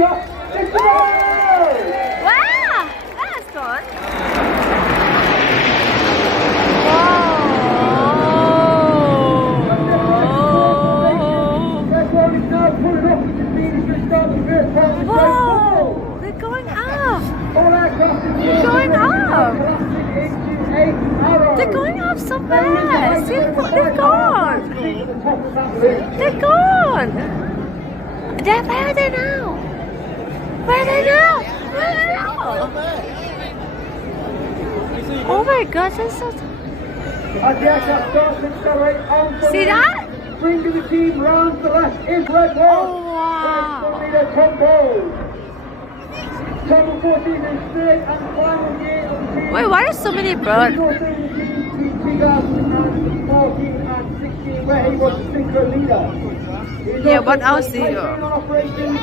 Wow, that's good. Whoa, they're going up. They're going up. They're going up so fast. See, they're gone. They're gone. Where are they now? Where are they now? Where are they now? Oh my gosh, that's so. See that? Bring the team round the left is Red Bull. Oh wow. Top 14 is third and final year of the team. Wait, why are so many birds? 2014 and 16 where he was the synchro leader. Yeah, what else do you? Operation